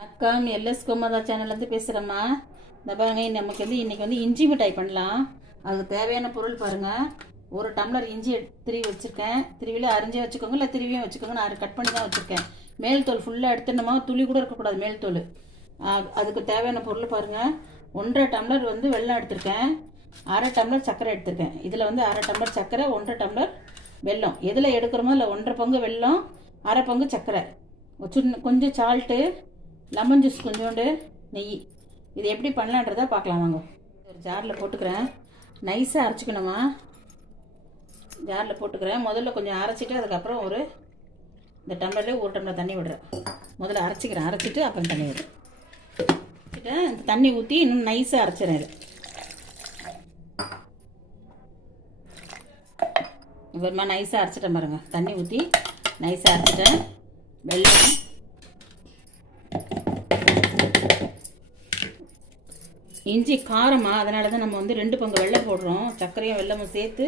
வணக்கம். எல்எஸ் கோமதா சேனல்லேருந்து பேசுகிறேம்மா. இந்த பாருங்க நமக்கு வந்து இன்றைக்கி வந்து இஞ்சி மிட்டாய் பண்ணலாம். அதுக்கு தேவையான பொருள் பாருங்கள் ஒரு டம்ளர் இஞ்சி திருவி வச்சுருக்கேன். திருவியில் அரிஞ்சே வச்சுக்கோங்க இல்லை திருவியும் வச்சுக்கோங்க. நான் கட் பண்ணி தான் வச்சுருக்கேன். மேல் தோல் ஃபுல்லாக எடுத்துனோமா துளி கூட இருக்கக்கூடாது மேல் தோல். அதுக்கு தேவையான பொருள் பாருங்கள் ஒன்றரை டம்ளர் வந்து வெல்லம் எடுத்திருக்கேன். அரை டம்ளர் சர்க்கரை எடுத்திருக்கேன். இதில் வந்து அரை டம்ளர் சர்க்கரை ஒன்றரை டம்ளர் வெல்லம். எதில் எடுக்கிறோமோ இல்லை ஒன்றரை பங்கு வெல்லம் அரை பங்கு சர்க்கரை. சின்ன கொஞ்சம் சால்ட்டு லெமன் ஜூஸ் கொஞ்சோண்டு நெய். இது எப்படி பண்ணலான்றதை பார்க்கலாம் வாங்க. ஒரு ஜாரில் போட்டுக்கிறேன். நைஸாக அரைச்சிக்கணுமா? ஜாரில் போட்டுக்கிறேன். முதல்ல கொஞ்சம் அரைச்சிட்டு அதுக்கப்புறம் ஒரு இந்த டம்ளர்லேயே ஒரு டம்ளர் தண்ணி விடுறேன். முதல்ல அரைச்சிக்கிறேன். அரைச்சிட்டு அப்புறம் தண்ணி விடுறேன். இந்த தண்ணி ஊற்றி இன்னும் நைஸாக அரைச்சிடறேன் இது. இவருமா நைஸாக அரைச்சிட்டேன் பாருங்க. தண்ணி ஊற்றி நைஸாக அரைச்சிட்டேன். வெள்ளம் இஞ்சி காரமாக அதனால தான் நம்ம வந்து ரெண்டு பங்கு வெள்ளம் போடுறோம். சர்க்கரையும் வெள்ளமும் சேர்த்து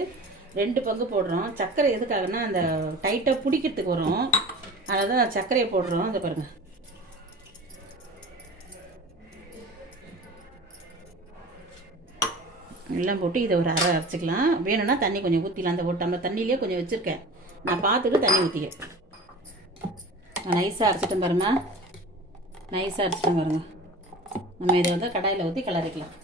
ரெண்டு பங்கு போடுறோம். சர்க்கரை எதுக்காகனா அந்த டைட்டாக பிடிக்கிறதுக்கு வரும். அதனால தான் சர்க்கரையை போடுறோம். அதை பாருங்க. எல்லாம் போட்டு இதை ஒரு அரை அரைச்சிக்கலாம். வேணும்னா தண்ணி கொஞ்சம் ஊற்றிக்கலாம் அந்த ஒரு டம்ளர் தண்ணியிலே கொஞ்சம் வச்சுருக்கேன். நான் பார்த்துட்டு தண்ணி ஊற்றிக்க நைஸாக அரைச்சிட்டேன் பாருங்க. நைஸாக அரைச்சிட்டேன் பாருங்கள் நம்ம இதை வந்து கடாயில் ஊற்றி கிளறிக்கலாம்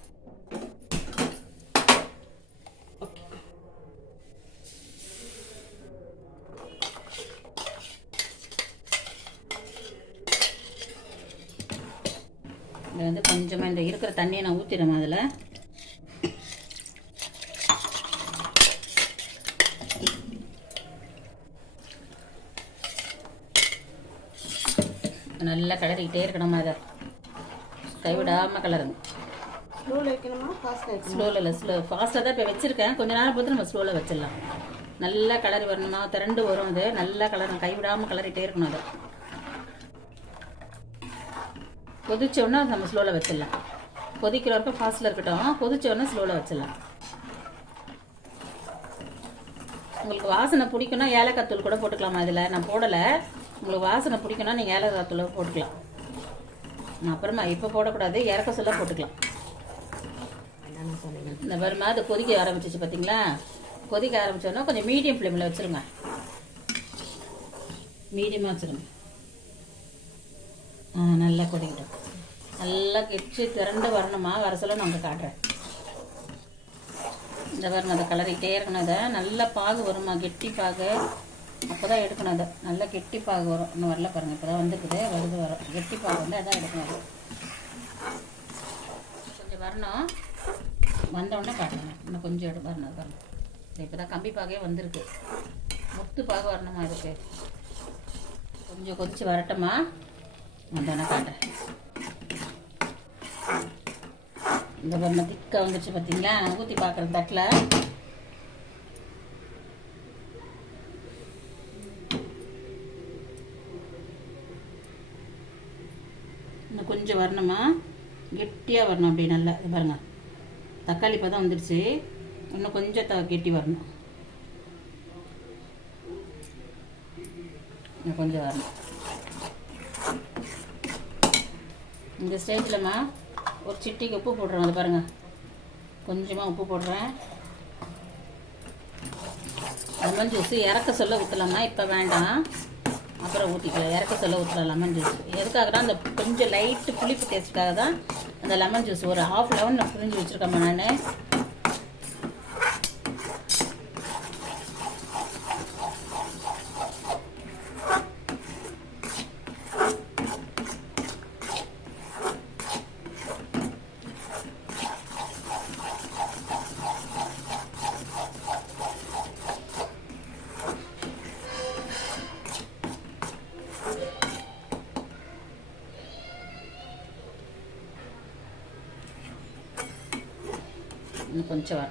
இதில் வந்து கொஞ்சமாக இந்த இருக்கிற தண்ணியை நான் ஊற்றிடுறேன் அதில். நல்லா கிளறிக்கிட்டே இருக்கணுமா அதை கைவிடாமல் கிளறணும். ஸ்லோவில் வைக்கணுமா? இல்லை ஸ்லோ ஃபாஸ்ட்டாக தான் இப்போ வச்சுருக்கேன். கொஞ்ச நேரம் பார்த்து நம்ம ஸ்லோவில் வச்சிடலாம். நல்லா கலரி வரணுமா? திரண்டு வரும் அது. நல்லா கலரணும் கைவிடாமல் கலரிட்டே இருக்கணும் அதை. கொதிச்ச உடனே நம்ம ஸ்லோவில் வச்சிடலாம். கொதிக்கிற வரைக்கும் ஃபாஸ்ட்டில் இருக்கட்டும். கொதிச்ச உடனே ஸ்லோவில் வச்சிடலாம். உங்களுக்கு வாசனை பிடிக்குன்னா ஏலக்காய் தூள் கூட போட்டுக்கலாமா இதில்? நான் போடலை. உங்களுக்கு வாசனை பிடிக்குன்னா நீங்கள் ஏலக்காய் தூள் போட்டுக்கலாம். நான் அப்புறமா இப்போ போடக்கூடாது இறக்க சொல்ல போட்டுக்கலாம். இந்த வருமா அது கொதிக்க ஆரம்பிச்சிச்சு பார்த்தீங்களா கொதிக்க ஆரம்பிச்சோன்னா கொஞ்சம் மீடியம் ஃப்ளேமில் வச்சுருங்க. மீடியமாக வச்சுருங்க. ஆ நல்லா கொதிக்கிட்டோம். நல்லா கெச்சு திரண்டு வரணுமா? வர சொல்ல நான் உங்களுக்கு காட்டுறேன். இந்த பாருங்க அதை கலரிக்கிட்டே இருக்கணும் அதை நல்லா பாகு வருமா? கெட்டி பாகு. அப்போ தான் எடுக்கணும் அதை. நல்லா கெட்டி பாகு வரும். இன்னும் வரல பாருங்கள் இப்போ தான் வந்துருக்குது. வருது வரும். கெட்டி பாகு வந்து அதான் எடுக்கணும். அது கொஞ்சம் வரணும். வந்த உடனே காட்டணும் இன்னும் கொஞ்சம் எடு வரணும் அது இப்போ தான் கம்பி பாகே வந்திருக்கு. முத்து பாகு வரணுமா இதுக்கு? கொஞ்சம் கொதிச்சு வரட்டுமா? வந்தோடனே காட்டுறேன். இந்த பாருங்க திக்கா வந்துருச்சு பார்த்தீங்களா நான் ஊற்றி பார்க்குறேன் தட்டில் இன்னும் நம்ம கெட்டியாக வரணும் அப்படி நல்லா இது பாருங்க. தக்காளி இப்போ தான் வந்துடுச்சு. இன்னும் கொஞ்சம் த கெட்டி வரணும். இன்னும் கொஞ்சம் வரணும். இந்த ஸ்டேஜில்மா ஒரு சிட்டிக்கு உப்பு போடுறேன் அது பாருங்கள் கொஞ்சமாக உப்பு போடுறேன். லெமன் ஜூஸ் இறக்க சொல்ல ஊற்றலாமா இப்போ வேண்டாம். அப்புறம் ஊற்றிக்கலாம் இறக்க சொல்ல ஊற்றலாம் லெமன் ஜூஸ் எதுக்காகனா அந்த கொஞ்சம் லைட்டு புளிப்பு டேஸ்ட்டுக்காக தான் அந்த லெமன் ஜூஸ் ஒரு ஹாஃப் லெமன் நான் புரிஞ்சு வச்சுருக்கேன் நான். இன்னும் கொஞ்சம் வர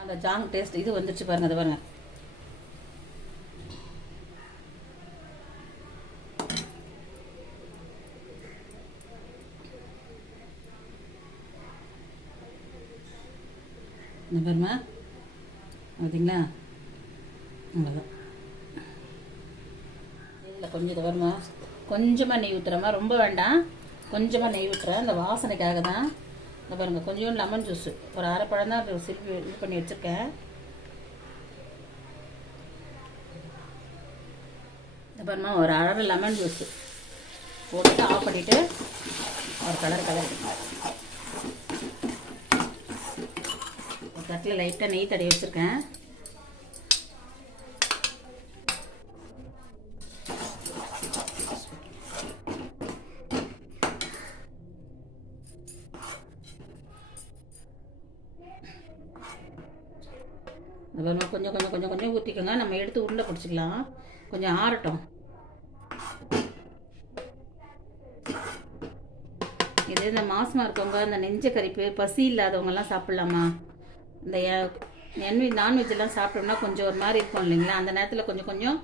அந்த ஜாங் டேஸ்ட் இது வந்துடுச்சு பாருங்க அது பாருங்க. இந்த பாருமா பார்த்தீங்களா அவ்வளோதான் இல்லை கொஞ்சம் இது வருமா கொஞ்சமாக நெய் ஊற்றுறமா ரொம்ப வேண்டாம். கொஞ்சமாக நெய் ஊற்றுறேன் இந்த வாசனைக்காக தான் இந்த பாருங்கள் கொஞ்சம் லெமன் ஜூஸு ஒரு அரை பழம் தான் சிற்பி இது பண்ணி வச்சுருக்கேன். இந்த பாருமா ஒரு அரை லெமன் ஜூஸு போட்டு ஆஃப் பண்ணிவிட்டு ஒரு கலர் கலர் ஒரு தட்டில் லைட்டாக நெய் தடவி வச்சுருக்கேன். கொஞ்சம் கொஞ்சம் கொஞ்சம் கொஞ்சம் ஊற்றிக்கோங்க நம்ம எடுத்து உருண்டை பிடிச்சிக்கலாம். கொஞ்சம் ஆறட்டும். இது இந்த மாசமாக இருக்கவங்க இந்த நெஞ்ச கறிப்பு பசி இல்லாதவங்கெல்லாம் சாப்பிட்லாமா? இந்த என்வி நான்வெஜ்லாம் சாப்பிட்டோம்னா கொஞ்சம் ஒரு மாதிரி இருக்கும் இல்லைங்களா? அந்த நேரத்தில் கொஞ்சம் கொஞ்சம்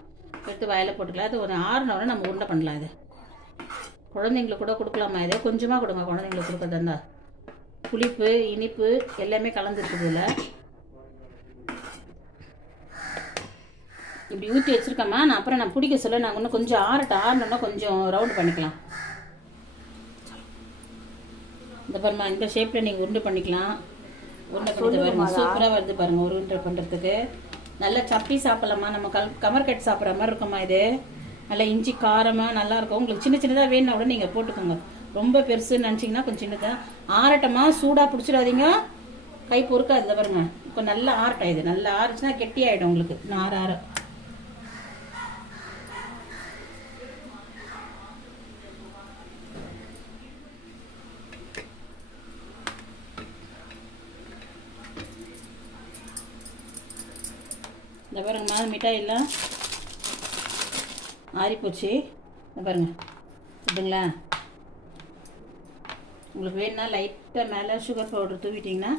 எடுத்து வயலை போட்டுக்கலாம். அது ஒரு ஆறுனோட நம்ம உருண்டை பண்ணலாம் இது. குழந்தைங்களுக்கு கூட கொடுக்கலாமா இதை? கொஞ்சமாக கொடுங்க. குழந்தைங்களுக்கு கொடுக்கறதா இருந்தால் புளிப்பு இனிப்பு எல்லாமே கலந்துருக்குது இதில். இப்படி ஊற்றி வச்சுருக்கேம்மா. நான் அப்புறம் நான் பிடிக்க சொல்ல நாங்கள் இன்னும் கொஞ்சம் ஆறட்டும். ஆறணுன்னா கொஞ்சம் ரவுண்ட் பண்ணிக்கலாம். இந்த பாருமா இந்த ஷேப்பில் நீங்கள் உருண்டை பண்ணிக்கலாம். உருண்டை பண்ணிட்டு பாருங்க. சூப்பராக வருது பாருங்க ஒரு உருண்டை பண்ணுறதுக்கு நல்லா சப்பி சாப்பிட்லாமா? நம்ம கல் கமர்கட் சாப்பிட்ற மாதிரி இருக்குமா இது. நல்லா இஞ்சி காரமாக நல்லா இருக்கும். உங்களுக்கு சின்ன சின்னதாக வேணும்னா கூட நீங்கள் போட்டுக்கோங்க. ரொம்ப பெருசுன்னு நினச்சிங்கன்னா கொஞ்சம் சின்னதாக ஆறட்டமா சூடாக பிடிச்சிடாதீங்க. கை பொறுக்காது பாருங்க. இப்போ நல்லா ஆறட்டும் இது. நல்லா ஆறுச்சுன்னா கெட்டியாயிடும் உங்களுக்கு. நான் ஆற ஆற. இந்த பாருங்கம்மா மிட்டாயெல்லாம் ஆறிப்போச்சு. இந்த பாருங்கள் அப்படிங்களா உங்களுக்கு வேணும்னா லைட்டாக மேலே சுகர் பவுடர் தூவிட்டிங்கன்னா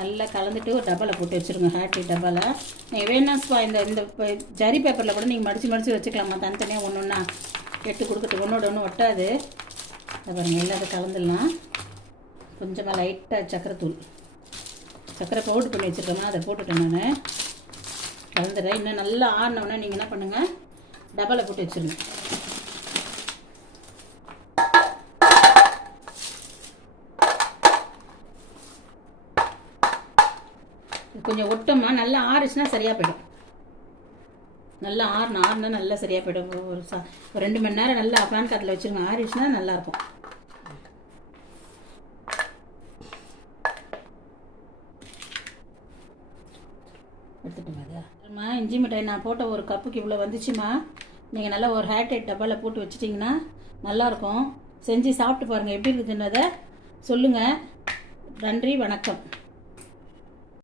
நல்லா கலந்துட்டு ஒரு டப்பாவில் போட்டு வச்சுருங்க ஹேட்டி டப்பாவில் நீங்கள் வேணா ஸ்பா இந்த இந்த ஜரி பேப்பரில் கூட நீங்கள் மடித்து மடித்து வச்சுக்கலாமா? தனித்தனியாக ஒன்று ஒன்றா எட்டு கொடுக்கட்டு ஒன்றோட ஒன்று ஒட்டாது. இந்த பாருங்கள் எல்லாத்தையும் கலந்துடலாம். கொஞ்சமாக லைட்டாக சக்கரை தூள் சக்கரை பவுடர் பண்ணி வச்சுருக்கேன்னா அதை போட்டுட்டேன் நான். கலந்துடுறேன் இன்னும் நல்லா ஆறினோடனே நீங்கள் என்ன பண்ணுங்கள் டபலை போட்டு வச்சுருங்க. கொஞ்சம் ஒட்டமாக நல்லா ஆறுச்சுன்னா சரியாக போயிடும். நல்லா ஆறணும் ஆறுனா நல்லா சரியாக போயிடும். ஒரு- சா ஒரு ரெண்டு மணி நேரம் நல்லா ஃபேன் காற்றுல வச்சுருங்க. ஆறிச்சுன்னா நல்லாயிருக்கும் எடுத்துட்டுமா அம்மா இஞ்சி மிட்டாய் நான் போட்ட ஒரு கப்புக்கு இவ்வளோ வந்துச்சுமா? நீங்கள் நல்லா ஒரு ஹேர்டைட் டப்பாவில் போட்டு வச்சிட்டிங்கன்னா நல்லாயிருக்கும். செஞ்சு சாப்பிட்டு பாருங்கள் எப்படி இருக்குதுன்னதை சொல்லுங்கள் நன்றி வணக்கம்.